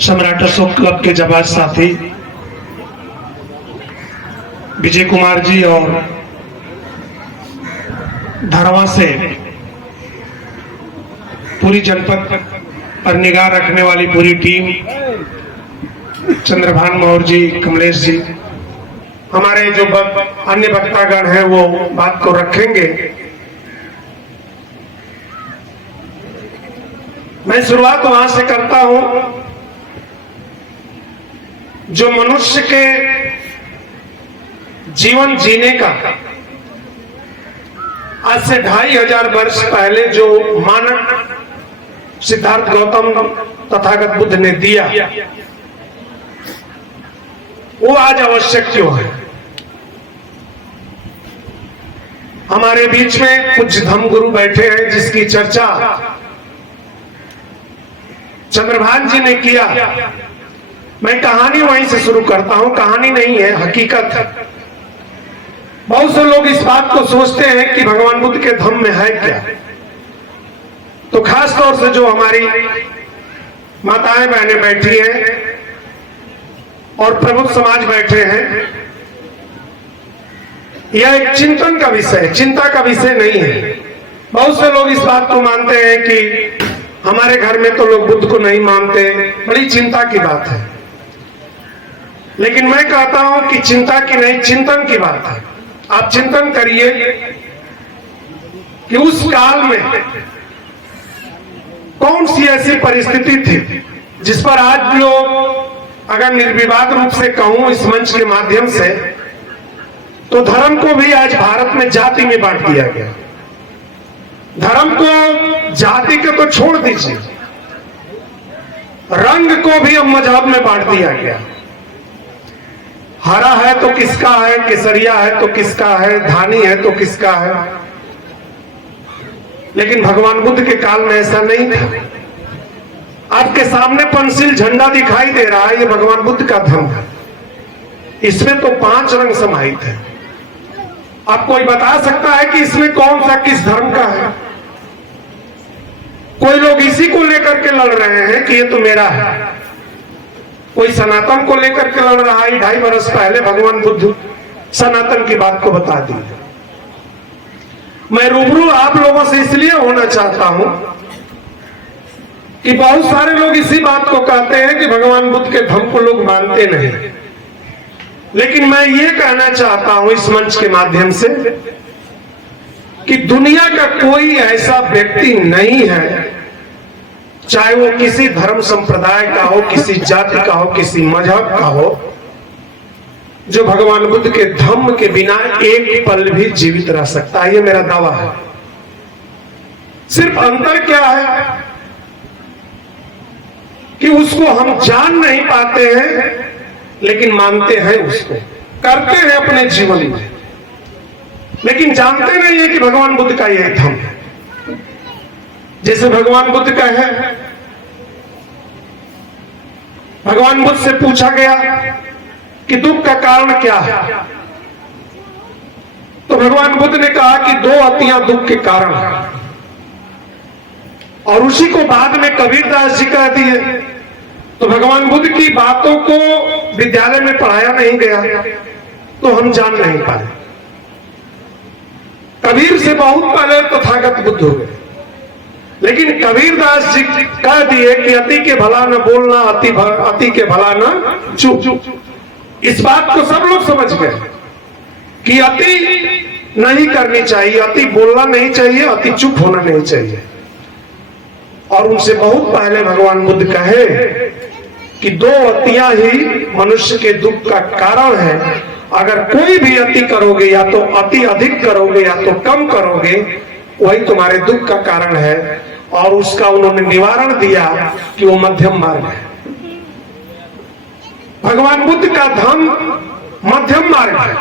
सम्राट अशोक क्लब के जाबाज साथी विजय कुमार जी और धरवा से पूरी जनपद पर निगाह रखने वाली पूरी टीम, चंद्रभान मौर्य जी, कमलेश जी, हमारे जो अन्य वक्तागण हैं वो बात को रखेंगे। मैं शुरुआत वहां से करता हूं जो मनुष्य के जीवन जीने का आज से 2500 वर्ष पहले जो मानक सिद्धार्थ गौतम तथागत बुद्ध ने दिया, वो आज आवश्यक क्यों है। हमारे बीच में कुछ धम्मगुरु बैठे हैं जिसकी चर्चा चंद्रभान जी ने किया। मैं कहानी वहीं से शुरू करता हूं, कहानी नहीं है, हकीकत है। बहुत से लोग इस बात को सोचते हैं कि भगवान बुद्ध के धम्म में है क्या। तो खास तौर से जो हमारी माताएं बहनें बैठी हैं और प्रबुद्ध समाज बैठे हैं, यह एक चिंतन का विषय है, चिंता का विषय नहीं है। बहुत से लोग इस बात को मानते हैं कि हमारे घर में तो लोग बुद्ध को नहीं मानते, बड़ी चिंता की बात है। लेकिन मैं कहता हूं कि चिंता की नहीं, चिंतन की बात है। आप चिंतन करिए कि उस काल में कौन सी ऐसी परिस्थिति थी जिस पर आज लोग, अगर निर्विवाद रूप से कहूं इस मंच के माध्यम से, तो धर्म को भी आज भारत में जाति में बांट दिया गया। धर्म को, जाति के तो छोड़ दीजिए, रंग को भी अब मजहब में बांट दिया गया। हरा है तो किसका है, केसरिया है तो किसका है, धानी है तो किसका है। लेकिन भगवान बुद्ध के काल में ऐसा नहीं था। आपके सामने पंचशील झंडा दिखाई दे रहा है, ये भगवान बुद्ध का धर्म है। इसमें तो 5 रंग समाहित है। आप कोई बता सकता है कि इसमें कौन सा किस धर्म का है? कोई लोग इसी को लेकर के लड़ रहे हैं कि ये तो मेरा है। कोई सनातन को लेकर के लड़ रहा है। 2.5 वर्ष पहले भगवान बुद्ध सनातन की बात को बता दी। मैं रूबरू आप लोगों से इसलिए होना चाहता हूं कि बहुत सारे लोग इसी बात को कहते हैं कि भगवान बुद्ध के धर्म को लोग मानते नहीं। लेकिन मैं ये कहना चाहता हूं इस मंच के माध्यम से कि दुनिया का कोई ऐसा व्यक्ति नहीं है, चाहे वो किसी धर्म संप्रदाय का हो, किसी जाति का हो, किसी मजहब का हो, जो भगवान बुद्ध के धम्म के बिना एक पल भी जीवित रह सकता है। ये मेरा दावा है। सिर्फ अंतर क्या है कि उसको हम जान नहीं पाते हैं, लेकिन मानते हैं, उसको करते हैं अपने जीवन में, लेकिन जानते नहीं है कि भगवान बुद्ध का यह धम्म है। जैसे भगवान बुद्ध का है, भगवान बुद्ध से पूछा गया कि दुख का कारण क्या है, तो भगवान बुद्ध ने कहा कि 2 अतियां दुख के कारण है। और उसी को बाद में कबीरदास जी कह दिए। तो भगवान बुद्ध की बातों को विद्यालय में पढ़ाया नहीं गया, तो हम जान नहीं पाए। कबीर से बहुत पहले तथागत बुद्ध हो गए, लेकिन कबीरदास जी कह दिए कि अति के भला न बोलना, अति के भला न चुप। इस बात को सब लोग समझ गए कि अति नहीं करनी चाहिए, अति बोलना नहीं चाहिए, अति चुप होना नहीं चाहिए। और उनसे बहुत पहले भगवान बुद्ध कहे कि 2 अतियां ही मनुष्य के दुख का कारण है। अगर कोई भी अति करोगे, या तो अति अधिक करोगे या तो कम करोगे, वही तुम्हारे दुख का कारण है। और उसका उन्होंने निवारण दिया कि वो मध्यम मार्ग है। भगवान बुद्ध का धर्म मध्यम मार्ग है।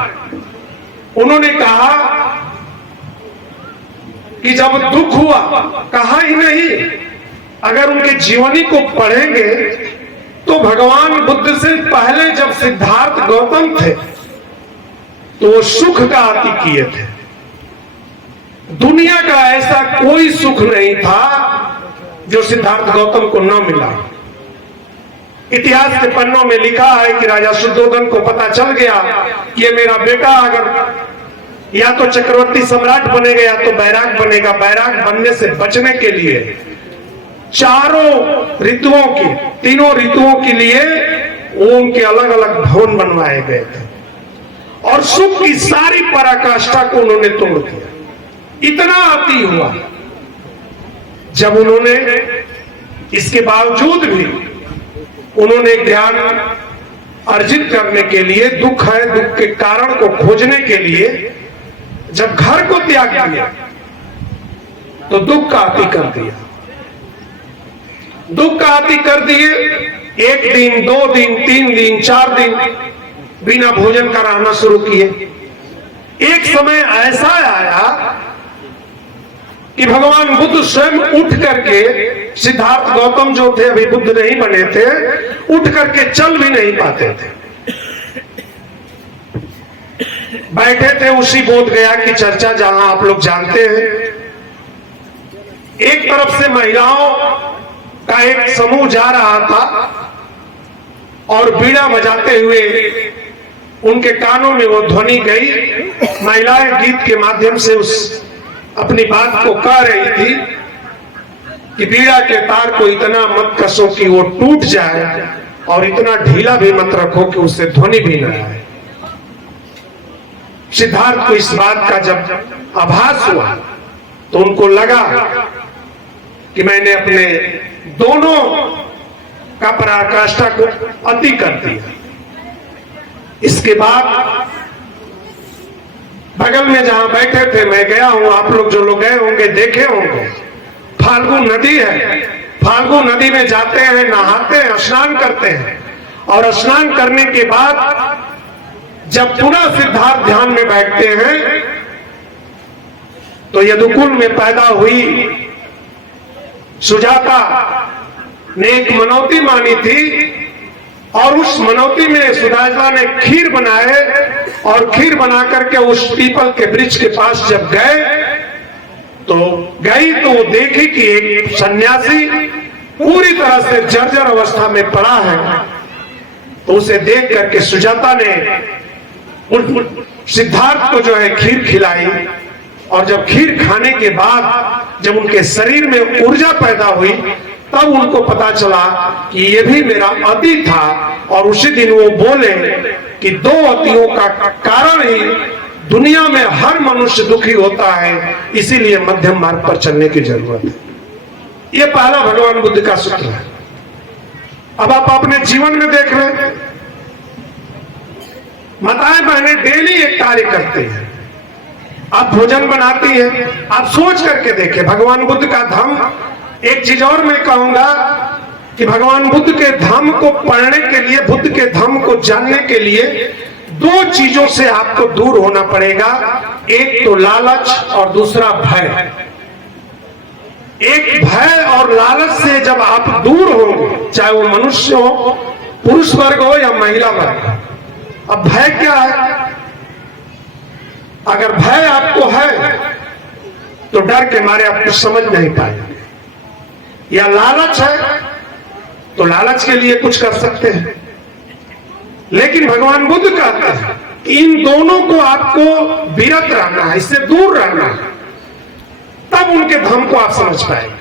उन्होंने कहा कि जब दुख हुआ, कहा ही नहीं, अगर उनके जीवनी को पढ़ेंगे तो भगवान बुद्ध से पहले जब सिद्धार्थ गौतम थे तो वो सुख का अति किए थे। दुनिया का ऐसा कोई सुख नहीं था जो सिद्धार्थ गौतम को न मिला। इतिहास के पन्नों में लिखा है कि राजा शुद्धोधन को पता चल गया कि ये मेरा बेटा अगर या तो चक्रवर्ती सम्राट बनेगा या तो बैराग बनेगा। बैराग बनने से बचने के लिए चारों ऋतुओं की, तीनों ऋतुओं के लिए उनके अलग अलग भवन बनवाए गए थे और सुख की सारी पराकाष्ठा को उन्होंने तोड़ दिया। इतना अति हुआ जब उन्होंने इसके बावजूद भी उन्होंने ज्ञान अर्जित करने के लिए, दुख है, दुख के कारण को खोजने के लिए जब घर को त्याग दिया तो दुख का अति कर दिया। दुख का अति कर दिए। 1 दिन, 2 दिन, 3 दिन, 4 दिन बिना भोजन का रहना शुरू किए। एक समय ऐसा आया कि भगवान बुद्ध स्वयं उठ करके, सिद्धार्थ गौतम जो थे अभी बुद्ध नहीं बने थे, उठ करके चल भी नहीं पाते थे। बैठे थे उसी बोध गया की चर्चा जहां आप लोग जानते हैं। एक तरफ से महिलाओं का एक समूह जा रहा था और बीड़ा बजाते हुए उनके कानों में वो ध्वनि गई। महिलाएं गीत के माध्यम से उस अपनी बात को कह रही थी कि बीड़ा के तार को इतना मत कसो कि वो टूट जाए और इतना ढीला भी मत रखो कि उससे ध्वनि भी न आए। सिद्धार्थ को इस बात का जब आभास हुआ तो उनको लगा कि मैंने अपने दोनों का पराकाष्ठा को अति कर दिया। इसके बाद बगल में जहां बैठे थे, मैं गया हूं, आप लोग जो लोग गए होंगे देखे होंगे, फाल्गु नदी है। फाल्गु नदी में जाते हैं, नहाते हैं, स्नान करते हैं और स्नान करने के बाद जब पुनः सिद्धार्थ ध्यान में बैठते हैं तो यदुकुल में पैदा हुई सुजाता ने एक मनौती मानी थी और उस मनौती में सुजाता ने खीर बनाए और खीर बना करके उस पीपल के वृक्ष के पास जब गई तो वो देखी कि एक सन्यासी पूरी तरह से जर्जर अवस्था में पड़ा है। तो उसे देख करके सुजाता ने सिद्धार्थ को जो है खीर खिलाई और जब खीर खाने के बाद जब उनके शरीर में ऊर्जा पैदा हुई तब उनको पता चला कि ये भी मेरा अति था। और उसी दिन वो बोले कि 2 अतियों का कारण ही दुनिया में हर मनुष्य दुखी होता है, इसीलिए मध्यम मार्ग पर चलने की जरूरत है। ये पहला भगवान बुद्ध का सूत्र है। अब आप अपने जीवन में देख रहे, माताएं बहनें डेली एक कार्य करते हैं। आप भोजन बनाती हैं, आप सोच करके देखें भगवान बुद्ध का धर्म। एक चीज और मैं कहूंगा कि भगवान बुद्ध के धर्म को पढ़ने के लिए, बुद्ध के धर्म को जानने के लिए 2 चीजों से आपको दूर होना पड़ेगा। एक तो लालच और दूसरा भय। एक भय और लालच से जब आप दूर होंगे, चाहे वो मनुष्य हो, पुरुष वर्ग हो या महिला वर्ग। अब भय क्या है? अगर भय आपको है तो डर के मारे आप कुछ समझ नहीं पाएंगे, या लालच है तो लालच के लिए कुछ कर सकते हैं। लेकिन भगवान बुद्ध कहते हैं कि इन दोनों को आपको विरत रहना है, इससे दूर रहना है, तब उनके धर्म को आप समझ पाएंगे।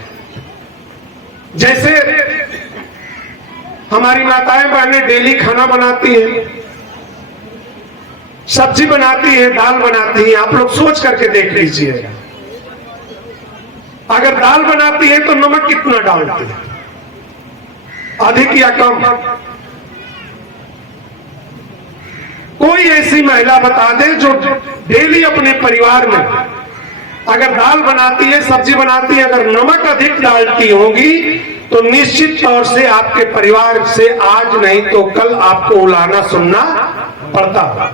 जैसे हमारी माताएं बहनें डेली खाना बनाती हैं, सब्जी बनाती है, दाल बनाती है। आप लोग सोच करके देख लीजिएगा, अगर दाल बनाती है तो नमक कितना डालती है, अधिक या कम? कोई ऐसी महिला बता दे जो डेली अपने परिवार में अगर दाल बनाती है, सब्जी बनाती है, अगर नमक अधिक डालती होंगी तो निश्चित तौर से आपके परिवार से आज नहीं तो कल आपको उलाहना सुनना पड़ता होगा।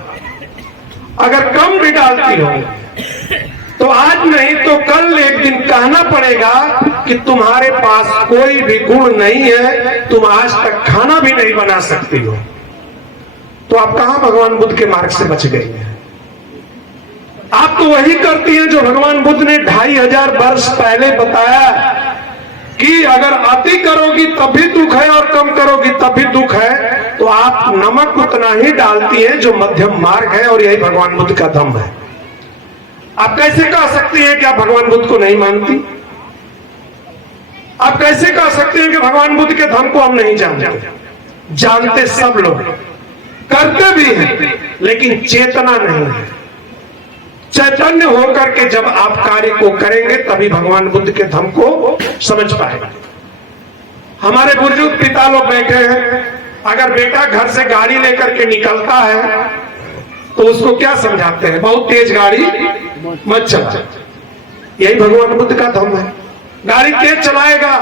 अगर कम भी डालती हो तो आज नहीं तो कल एक दिन कहना पड़ेगा कि तुम्हारे पास कोई भी गुण नहीं है, तुम आज तक खाना भी नहीं बना सकती हो। तो आप कहां भगवान बुद्ध के मार्ग से बच गई हैं? आप तो वही करती हैं जो भगवान बुद्ध ने 2500 वर्ष पहले बताया कि अगर अति करोगी तब भी दुख है और कम करोगी तब भी दुख नमक उतना ही डालती है जो मध्यम मार्ग है, और यही भगवान बुद्ध का धम्म है। आप कैसे कह सकते हैं कि आप भगवान बुद्ध को नहीं मानती? आप कैसे कह सकते हैं कि भगवान बुद्ध के धर्म को हम नहीं जानते? जानते सब लोग, करते भी हैं, लेकिन चेतना नहीं है। चैतन्य होकर के जब आप कार्य को करेंगे तभी भगवान बुद्ध के धर्म को समझ पाएंगे। हमारे बुजुर्ग पिता लोग बैठे हैं, अगर बेटा घर से गाड़ी लेकर के निकलता है तो उसको क्या समझाते हैं? बहुत तेज गाड़ी मत चला। यही भगवान बुद्ध का धर्म है। गाड़ी तेज चलाएगा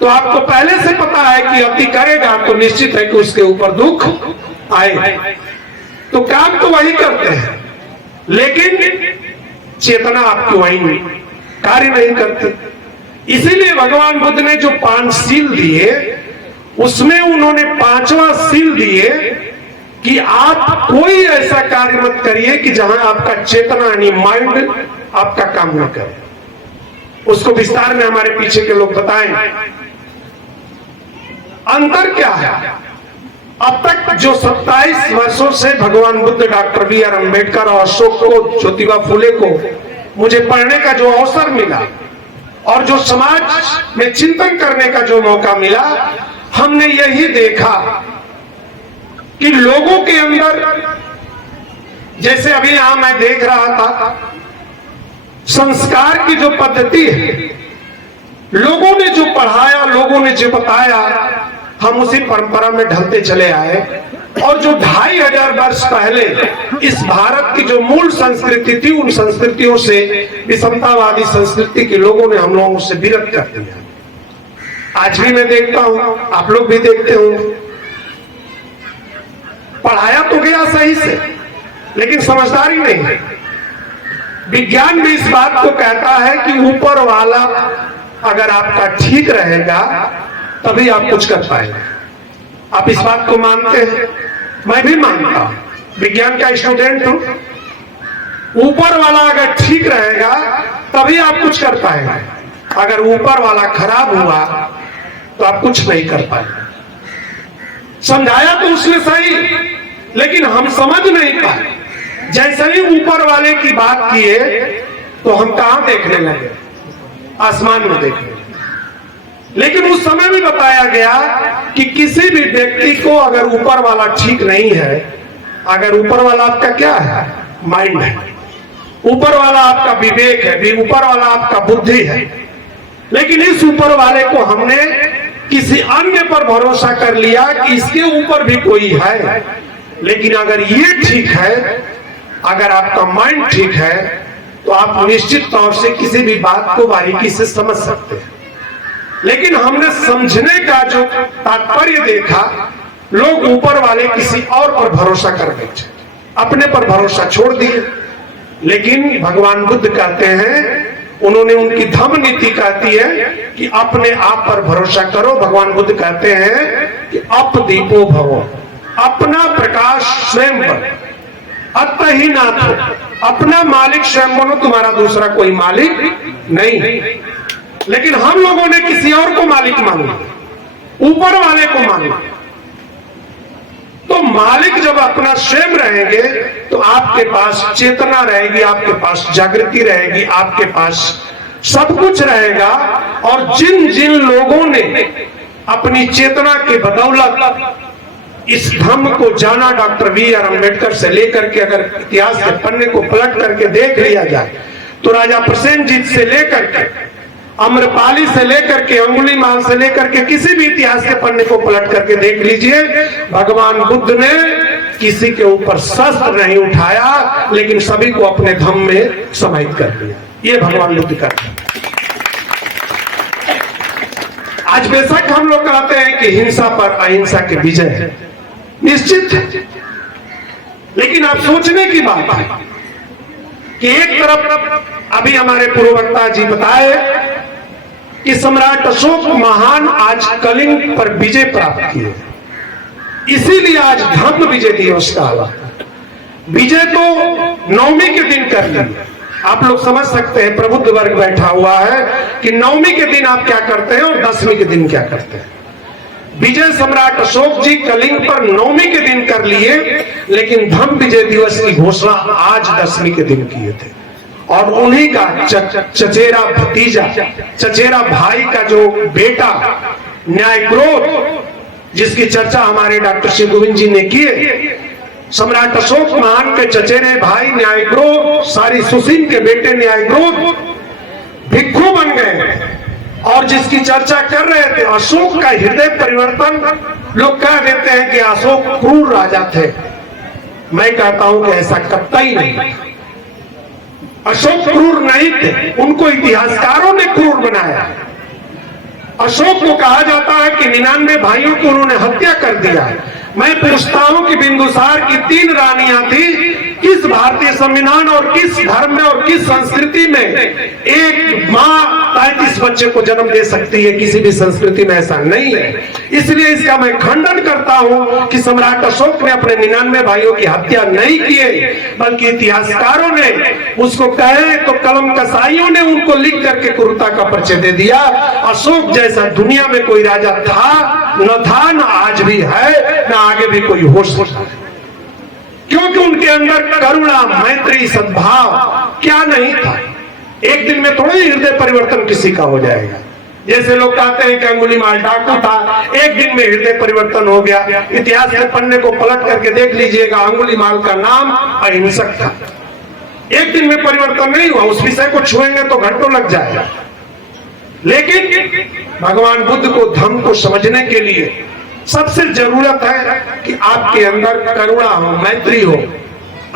तो आपको पहले से पता है कि अति करेगा तो निश्चित है कि उसके ऊपर दुख आए। तो काम तो वही करते हैं, लेकिन चेतना आपकी वही कार्य नहीं करते। इसीलिए भगवान बुद्ध ने जो 5 सील दिए, उसमें उन्होंने 5वां सील दिए कि आप कोई ऐसा कार्य मत करिए कि जहां आपका चेतना यानी माइंड आपका काम न करे। उसको विस्तार में हमारे पीछे के लोग बताएंगे। अंतर क्या है? अब तक जो 27 वर्षों से भगवान बुद्ध, डॉक्टर B.R. अम्बेडकर और अशोक को, ज्योतिबा फुले को मुझे पढ़ने का जो अवसर मिला और जो समाज में चिंतन करने का जो मौका मिला, हमने यही देखा कि लोगों के अंदर, जैसे अभी यहां मैं देख रहा था, संस्कार की जो पद्धति है, लोगों ने जो पढ़ाया, लोगों ने जो बताया, हम उसी परंपरा में ढलते चले आए। और जो 2500 वर्ष पहले इस भारत की जो मूल संस्कृति थी, उन संस्कृतियों से, विषमतावादी संस्कृति के लोगों ने हम लोगों से विरत कर दिया। आज भी मैं देखता हूं, आप लोग भी देखते होंगे, पढ़ाया तो गया सही से, लेकिन समझदारी नहीं है। विज्ञान भी इस बात को कहता है कि ऊपर वाला अगर आपका ठीक रहेगा तभी आप कुछ कर पाएंगे। आप इस बात को मानते हैं? मैं भी मानता हूं, विज्ञान का स्टूडेंट हूं। ऊपर वाला अगर ठीक रहेगा तभी आप कुछ कर पाएंगे। अगर ऊपर वाला खराब हुआ तो आप कुछ नहीं कर पाएंगे। समझाया तो उसने सही, लेकिन हम समझ नहीं पाए। जैसे ही ऊपर वाले की बात किए तो हम कहां देखने लगे? आसमान में देखने। लेकिन उस समय भी बताया गया कि किसी भी व्यक्ति को अगर ऊपर वाला ठीक नहीं है, अगर ऊपर वाला आपका क्या है? माइंड है। ऊपर वाला आपका विवेक है, ऊपर वाला आपका बुद्धि है। लेकिन इस ऊपर वाले को हमने किसी अन्य पर भरोसा कर लिया कि इसके ऊपर भी कोई है। लेकिन अगर ये ठीक है, अगर आपका माइंड ठीक है, तो आप निश्चित तौर से किसी भी बात को बारीकी से समझ सकते हैं। लेकिन हमने समझने का जो तात्पर्य देखा, लोग ऊपर वाले किसी और पर भरोसा कर बैठे, अपने पर भरोसा छोड़ दिए। लेकिन भगवान बुद्ध कहते हैं, उन्होंने उनकी धम्म नीति कहती है कि अपने आप पर भरोसा करो। भगवान बुद्ध कहते हैं कि अपदीपो भवो, अपना प्रकाश स्वयं पर, अत ही नाथ हो, अपना मालिक स्वयं बनो, तुम्हारा दूसरा कोई मालिक नहीं। लेकिन हम लोगों ने किसी और को मालिक माना, ऊपर वाले को माना। तो मालिक जब अपना स्वयं रहेंगे तो आपके पास चेतना रहेगी, आपके पास जागृति रहेगी, आपके पास सब कुछ रहेगा। और जिन जिन लोगों ने अपनी चेतना के बदौलत इस धम्म को जाना, डॉक्टर B.R. अम्बेडकर से लेकर के अगर इतिहास के पन्ने को पलट करके देख लिया जाए तो राजा प्रसेनजीत से लेकर के, अम्रपाली से लेकर के, अंगुलीमाल से लेकर के, किसी भी इतिहास के पन्ने को पलट करके देख लीजिए, भगवान बुद्ध ने किसी के ऊपर शस्त्र नहीं उठाया, लेकिन सभी को अपने धम्म में समाहित कर दिया। ये भगवान बुद्ध का। आज बेशक हम लोग कहते हैं कि हिंसा पर अहिंसा की विजय है, निश्चित है। लेकिन आप सोचने की बात है कि एक तरफ अभी हमारे पूर्व वक्ता जी बताए कि सम्राट अशोक महान आज कलिंग पर विजय प्राप्त किए, इसीलिए आज धम्म विजय दिवस का हुआ। विजय तो 9वीं के दिन कर ली। आप लोग समझ सकते हैं, प्रबुद्ध वर्ग बैठा हुआ है कि 9वीं के दिन आप क्या करते हैं और 10वीं के दिन क्या करते हैं। विजय सम्राट अशोक जी कलिंग पर 9वीं के दिन कर लिए, लेकिन धम्म विजय दिवस की घोषणा आज 10वीं के दिन किए थे। और उन्हीं का चचेरा भतीजा, चचेरा भाई का जो बेटा न्यायक्रोध, जिसकी चर्चा हमारे डॉक्टर श्री गोविंद जी ने की, सम्राट अशोक महान के चचेरे भाई न्यायक्रोध, सारी सुसीम के बेटे न्यायक्रोध भिक्षु बन गए। और जिसकी चर्चा कर रहे थे अशोक का हृदय परिवर्तन, लोग कह देते हैं कि अशोक क्रूर राजा थे। मैं कहता हूं कि ऐसा कतई नहीं, अशोक क्रूर नहीं थे, उनको इतिहासकारों ने क्रूर बनाया। अशोक को कहा जाता है कि 99 भाइयों को उन्होंने हत्या कर दिया। मैं पूछता हूं कि बिंदुसार की 3 रानियां थी, किस भारतीय संविधान और किस धर्म में और किस संस्कृति में एक मां 33 बच्चे को जन्म दे सकती है? किसी भी संस्कृति में ऐसा नहीं है। इसलिए इसका मैं खंडन करता हूं कि सम्राट अशोक ने अपने 99 भाइयों की हत्या नहीं किए, बल्कि इतिहासकारों ने उसको कहे तो कलम कसाईयों ने उनको लिख करके क्रूरता का परिचय दे दिया। अशोक जैसा दुनिया में कोई राजा था, न आज भी है, न आगे भी कोई हो सकता है, क्योंकि उनके अंदर करुणा, मैत्री, सद्भाव क्या नहीं था। एक दिन में थोड़ा ही हृदय परिवर्तन किसी का हो जाएगा। जैसे लोग कहते हैं कि अंगुलीमाल डाकू था, एक दिन में हृदय परिवर्तन हो गया। इतिहास के पन्ने को पलट करके देख लीजिएगा, अंगुलीमाल का नाम अहिंसक था। एक दिन में परिवर्तन नहीं हुआ, उस विषय को छुएंगे तो घंटों लग जाएगा। लेकिन भगवान बुद्ध को धम्म को समझने के लिए सबसे जरूरत है कि आपके अंदर करुणा हो, मैत्री हो,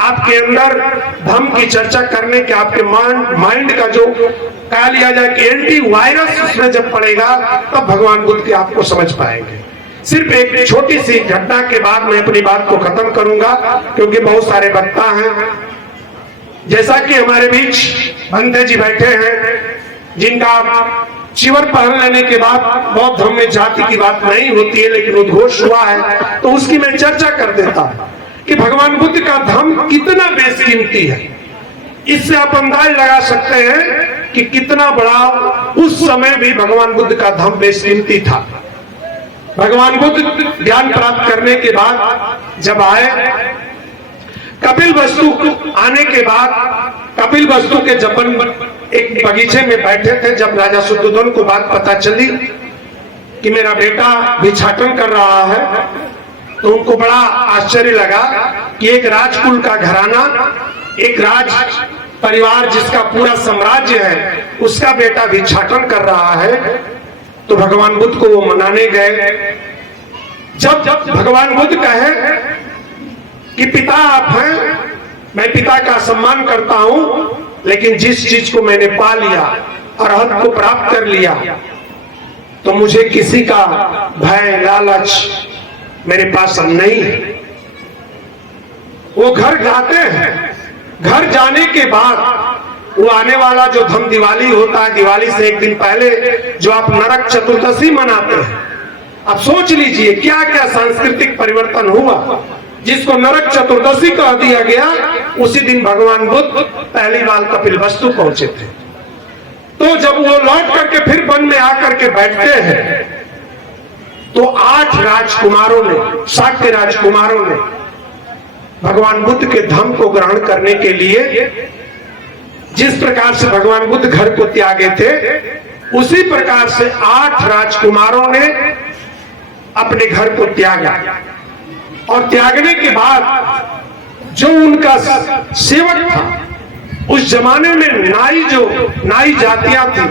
आपके अंदर धम्म की चर्चा करने के आपके माइंड का जो कहा लिया जाए कि एंटी वायरस उसमें जब पड़ेगा, तब भगवान बुद्ध की आपको समझ पाएंगे। सिर्फ एक छोटी सी घटना के बाद मैं अपनी बात को खत्म करूंगा, क्योंकि बहुत सारे वक्ता हैं। जैसा कि हमारे बीच भंते जी बैठे हैं, जिनका चिवर पहन लेने के बाद बौद्ध धर्म में जाति की बात नहीं होती है, लेकिन उद्घोष हुआ है, तो उसकी मैं चर्चा कर देता हूं कि भगवान बुद्ध का धम्म कितना बेशकीमती है। इससे आप अंदाज लगा सकते हैं कि कितना बड़ा उस समय भी भगवान बुद्ध का धम्म बेशकीमती था। भगवान बुद्ध ज्ञान प्राप्त करने के बाद जब आए, कपिल वस्तु आने के बाद, कपिल वस्तु के जब एक बगीचे में बैठे थे, जब राजा शुद्धोधन को बात पता चली कि मेरा बेटा भिक्षाटन कर रहा है, तो उनको बड़ा आश्चर्य लगा कि एक राजकुल का घराना, एक राज परिवार जिसका पूरा साम्राज्य है, उसका बेटा भिक्षाटन कर रहा है। तो भगवान बुद्ध को वो मनाने गए। जब भगवान बुद्ध कहे कि पिता आप हैं, मैं पिता का सम्मान करता हूं, लेकिन जिस चीज को मैंने पा लिया, अरहत को प्राप्त कर लिया, तो मुझे किसी का भय, लालच मेरे पास अब नहीं है। वो घर जाते हैं। घर जाने के बाद वो आने वाला जो धम्म दिवाली होता है, दिवाली से एक दिन पहले जो आप नरक चतुर्दशी मनाते हैं, अब सोच लीजिए क्या क्या सांस्कृतिक परिवर्तन हुआ। जिसको नरक चतुर्दशी कह दिया गया, उसी दिन भगवान बुद्ध पहली बार कपिल वस्तु पहुंचे थे। तो जब वो लौट करके फिर वन में आकर के बैठते हैं, तो 8 राजकुमारों ने, शाक्य राजकुमारों ने भगवान बुद्ध के धम्म को ग्रहण करने के लिए जिस प्रकार से भगवान बुद्ध घर को त्यागे थे, उसी प्रकार से 8 राजकुमारों ने अपने घर को त्यागा। और त्यागने के बाद जो उनका सेवक था, उस जमाने में नाई जातियां थी,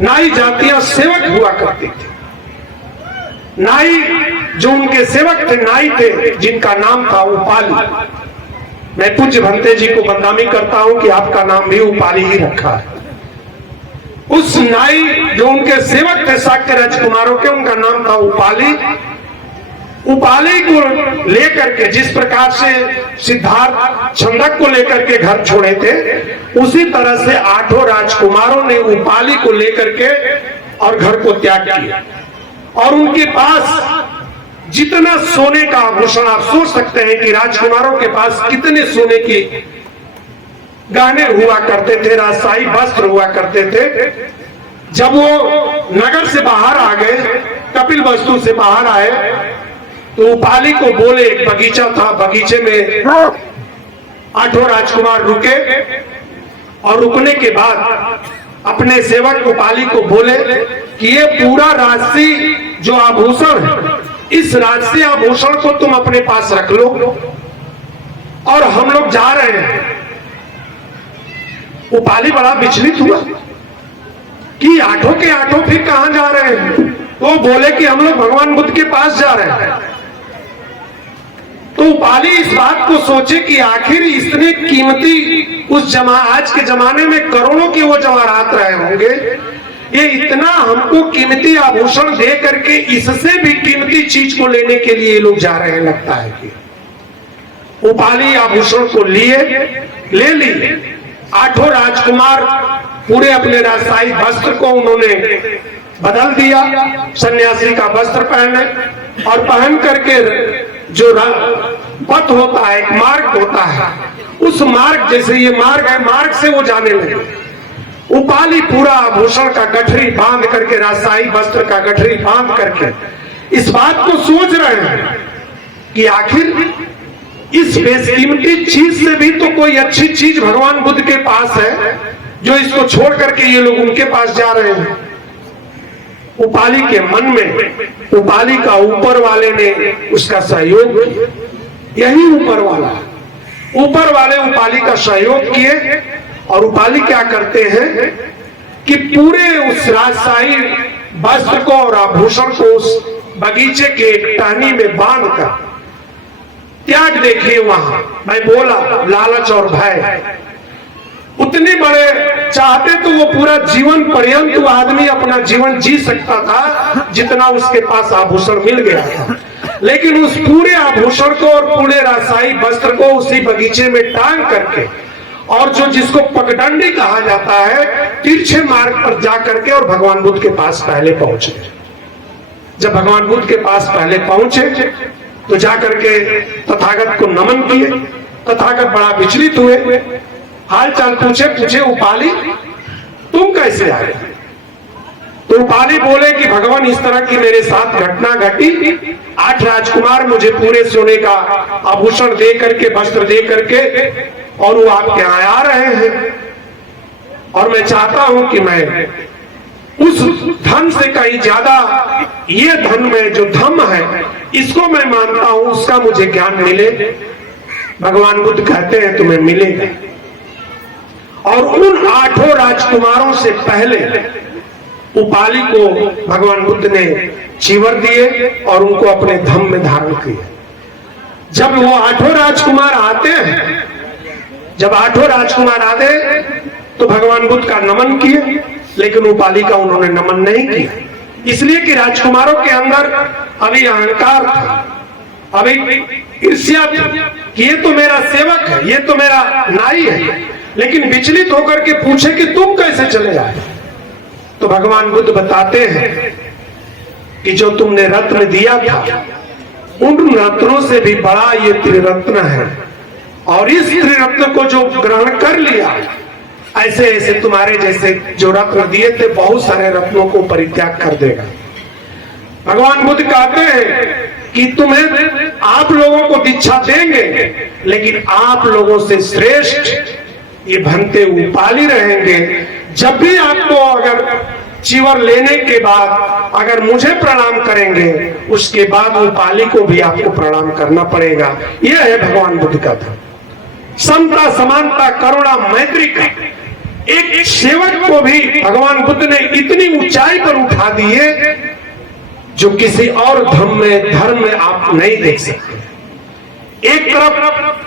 नाई जातियां सेवक हुआ करती थी। नाई जो उनके सेवक थे, नाई थे, जिनका नाम था उपाली। मैं पूज्य भंते जी को बंदामी करता हूं कि आपका नाम भी उपाली ही रखा है। उस नाई जो उनके सेवक थे शाक्य राजकुमारों के, उनका नाम था उपाली। उपाली को लेकर के जिस प्रकार से सिद्धार्थ छंदक को लेकर के घर छोड़े थे, उसी तरह से 8 राजकुमारों ने उपाली को लेकर के और घर को त्याग किया। और उनके पास जितना सोने का आभूषण, आप सोच सकते हैं कि राजकुमारों के पास कितने सोने के गहने हुआ करते थे, राजशाही वस्त्र हुआ करते थे। जब वो नगर से बाहर आ गए कपिल वस्तु से बाहर आए तो उपाली को बोले, एक बगीचा था, बगीचे में 8 राजकुमार रुके और रुकने के बाद अपने सेवक उपाली को बोले कि ये पूरा राजसी जो आभूषण है, इस राजसी आभूषण को तुम अपने पास रख लो और हम लोग जा रहे हैं। उपाली बड़ा विचलित हुआ कि 8 के 8 फिर कहां जा रहे हैं। वो बोले कि हम लोग भगवान बुद्ध के पास जा रहे हैं। तो उपाली इस बात को सोचे कि आखिर इतने कीमती आज के जमाने में करोड़ों के वो जवाहरात रहे होंगे, ये इतना हमको कीमती आभूषण दे करके इससे भी कीमती चीज को लेने के लिए लोग जा रहे हैं। लगता है कि उपाली आभूषण को ले ली। 8 राजकुमार पूरे अपने राजशाही वस्त्र को उन्होंने बदल दिया, सन्यासी का वस्त्र पहने और पहन करके जो पथ होता है, एक मार्ग होता है, उस मार्ग, जैसे ये मार्ग है, मार्ग से वो जाने लगे। उपाली पूरा आभूषण का गठरी बांध करके, राजशाही वस्त्र का गठरी बांध करके इस बात को सोच रहे हैं कि आखिर इस बेकीमती चीज से भी तो कोई अच्छी चीज भगवान बुद्ध के पास है, जो इसको छोड़ करके ये लोग उनके पास जा रहे हैं। उपाली के मन में उपाली का ऊपर वाले ने उसका सहयोग किया। यही ऊपर वाले उपाली का सहयोग किए और उपाली क्या करते हैं कि पूरे उस राजशाही वस्त्र को और आभूषण को उस बगीचे के एक टहनी में बांध कर त्याग। देखिए वहां मैं बोला, लालच और भय उतने बड़े चाहते तो वो पूरा जीवन पर्यंत वो आदमी अपना जीवन जी सकता था जितना उसके पास आभूषण मिल गया था, लेकिन उस पूरे आभूषण को और पूरे राजशाही वस्त्र को उसी बगीचे में टांग करके, और जो जिसको पगडंडी कहा जाता है, तिरछे मार्ग पर जा करके और भगवान बुद्ध के पास पहले पहुंचे। जब भगवान बुद्ध के पास पहले पहुंचे तो जाकर के तथागत को नमन किए। तथागत बड़ा विचलित हुए, हाल चाल पूछे उपाली तुम कैसे आए। तो उपाली बोले कि भगवान इस तरह की मेरे साथ घटना घटी, 8 राजकुमार मुझे पूरे सोने का आभूषण दे करके, वस्त्र दे करके, और वो आपके यहाँ आ रहे हैं, और मैं चाहता हूं कि मैं उस धन से कहीं ज्यादा ये धन में जो धम्म है इसको मैं मानता हूं, उसका मुझे ज्ञान मिले। भगवान बुद्ध कहते हैं तुम्हें मिलेगा। और उन 8 राजकुमारों से पहले उपाली को भगवान बुद्ध ने चीवर दिए और उनको अपने धम्म में धारण किया। जब वो 8 राजकुमार आते हैं, जब 8 राजकुमार आते तो भगवान बुद्ध का नमन किए, लेकिन उपाली का उन्होंने नमन नहीं किया, इसलिए कि राजकुमारों के अंदर अभी अहंकार था, अभी ईर्ष्या थी कि ये तो मेरा सेवक है, ये तो मेरा नाई है। लेकिन विचलित होकर के पूछे कि तुम कैसे चले आए, तो भगवान बुद्ध बताते हैं कि जो तुमने रत्न दिया था, उन रत्नों से भी बड़ा ये त्रिरत्न है, और इस त्रिरत्न को जो ग्रहण कर लिया, ऐसे ऐसे तुम्हारे जैसे जो रत्न दिए थे, बहुत सारे रत्नों को परित्याग कर देगा। भगवान बुद्ध कहते हैं कि तुम्हें, आप लोगों को दीक्षा देंगे, लेकिन आप लोगों से श्रेष्ठ ये भंते उपाली रहेंगे। जब भी आपको अगर चीवर लेने के बाद अगर मुझे प्रणाम करेंगे, उसके बाद उपाली को भी आपको प्रणाम करना पड़ेगा। यह है भगवान बुद्ध का धर्म, समता, समानता, करुणा, मैत्री का। एक सेवक को भी भगवान बुद्ध ने इतनी ऊंचाई पर उठा दिए जो किसी और धर्म में आप नहीं देख सकते। एक तरफ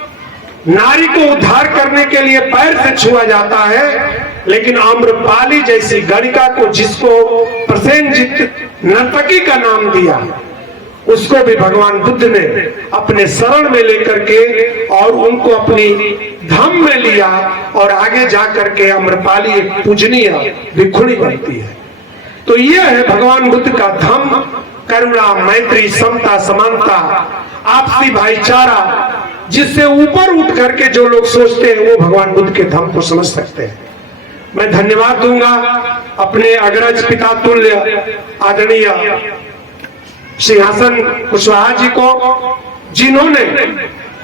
नारी को उद्धार करने के लिए पैर से छुआ जाता है, लेकिन आम्रपाली जैसी गणिका को, जिसको प्रसेनजित नर्तकी का नाम दिया, उसको भी भगवान बुद्ध ने अपने शरण में लेकर के और उनको अपनी धम्म में लिया, और आगे जाकर के आम्रपाली एक पूजनीय भिक्षुणी बनती है। तो यह है भगवान बुद्ध का धम्म, करुणा, मैत्री, समता, समानता, आपसी भाईचारा, जिससे ऊपर उठ करके जो लोग सोचते हैं वो भगवान बुद्ध के धम्म को समझ सकते हैं। मैं धन्यवाद दूंगा अपने अग्रज पिता तुल्य आदरणीय सिंहासन कुशवाहा जी को, जिन्होंने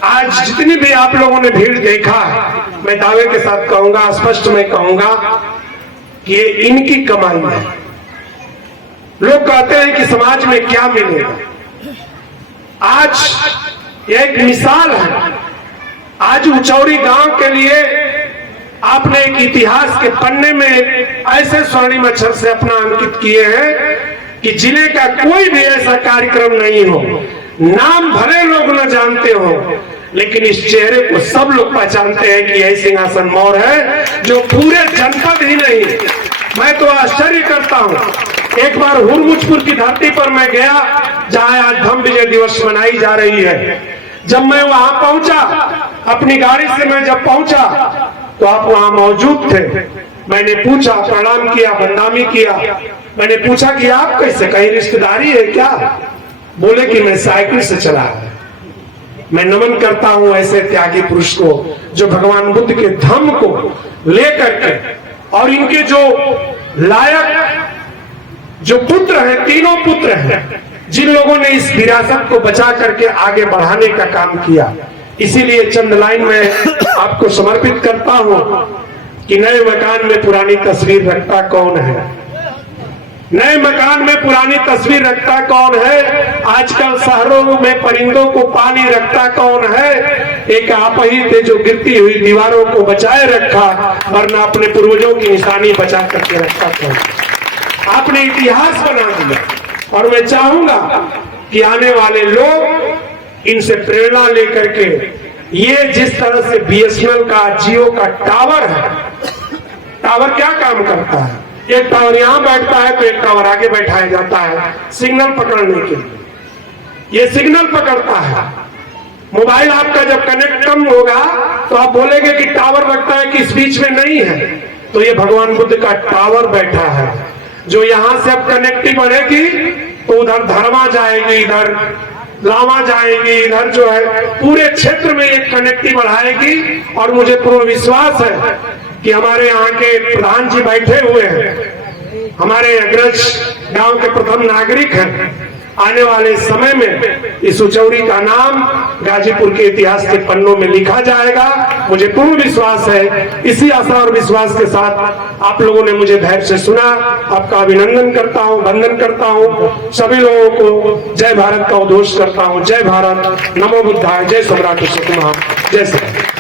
आज जितनी भी आप लोगों ने भीड़ देखा है, मैं दावे के साथ कहूंगा, स्पष्ट मैं कहूंगा कि ये इनकी कमाई है। लोग कहते हैं कि समाज में क्या मिलेगा, आज यह एक मिसाल है। आज उचौरी गांव के लिए आपने एक इतिहास के पन्ने में ऐसे स्वर्णिम अक्षर से अपना अंकित किए हैं कि जिले का कोई भी ऐसा कार्यक्रम नहीं हो, नाम भले लोग न जानते हो, लेकिन इस चेहरे को सब लोग पहचानते हैं कि यही सिंहासन मोर है, जो पूरे जनपद ही नहीं, मैं तो आश्चर्य करता हूं। एक बार हुरमुजपुर की धरती पर मैं गया, जहां आज धम्म विजय दिवस मनाई जा रही है। जब मैं वहां पहुंचा, अपनी गाड़ी से मैं जब पहुंचा तो आप वहां मौजूद थे। मैंने पूछा, प्रणाम किया, बंदामी किया। मैंने पूछा कि आप कैसे, कहीं रिश्तेदारी है क्या? बोले कि मैं साइकिल से चला है। मैं नमन करता हूं ऐसे त्यागी पुरुष को, जो भगवान बुद्ध के धम्म को लेकर के, और इनके जो लायक जो पुत्र हैं, तीनों पुत्र हैं, जिन लोगों ने इस विरासत को बचा करके आगे बढ़ाने का काम किया। इसीलिए चंद लाइन में आपको समर्पित करता हूं कि नए मकान में पुरानी तस्वीर रखता कौन है? नए मकान में पुरानी तस्वीर रखता कौन है? आजकल शहरों में परिंदों को पानी रखता कौन है? एक आप ही थे जो गिरती हुई दीवारों को बचाए रखा, वरना अपने पूर्वजों की निशानी बचा करके रखता कौन? आपने इतिहास बना दिया। और मैं चाहूंगा कि आने वाले लोग इनसे प्रेरणा लेकर के, ये जिस तरह से बीएसएनएल का, जियो का टावर है, टावर क्या काम करता है? एक टावर यहां बैठता है तो एक टावर आगे बैठाया जाता है सिग्नल पकड़ने के लिए। ये सिग्नल पकड़ता है। मोबाइल आपका जब कनेक्ट कम होगा तो आप बोलेंगे कि टावर लगता है कि इस बीच में नहीं है, तो ये भगवान बुद्ध का टावर बैठा है, जो यहां से अब कनेक्टिविटी बढ़ेगी तो उधर धर्मा जाएगी, इधर लावा जाएगी, इधर जो है पूरे क्षेत्र में एक कनेक्टिविटी बढ़ाएगी। और मुझे पूर्ण विश्वास है कि हमारे यहाँ के प्रधान जी बैठे हुए हैं, हमारे अग्रज गांव के प्रथम नागरिक हैं। आने वाले समय में इस उचौरी का नाम गाजीपुर के इतिहास के पन्नों में लिखा जाएगा, मुझे पूर्ण विश्वास है। इसी आशा और विश्वास के साथ आप लोगों ने मुझे धैर्य से सुना, आपका अभिनंदन करता हूं, वंदन करता हूं। सभी लोगों को जय भारत का उद्घोष करता हूं। जय भारत, नमो बुद्धाय, जय सम्राट अशोक, जय श्री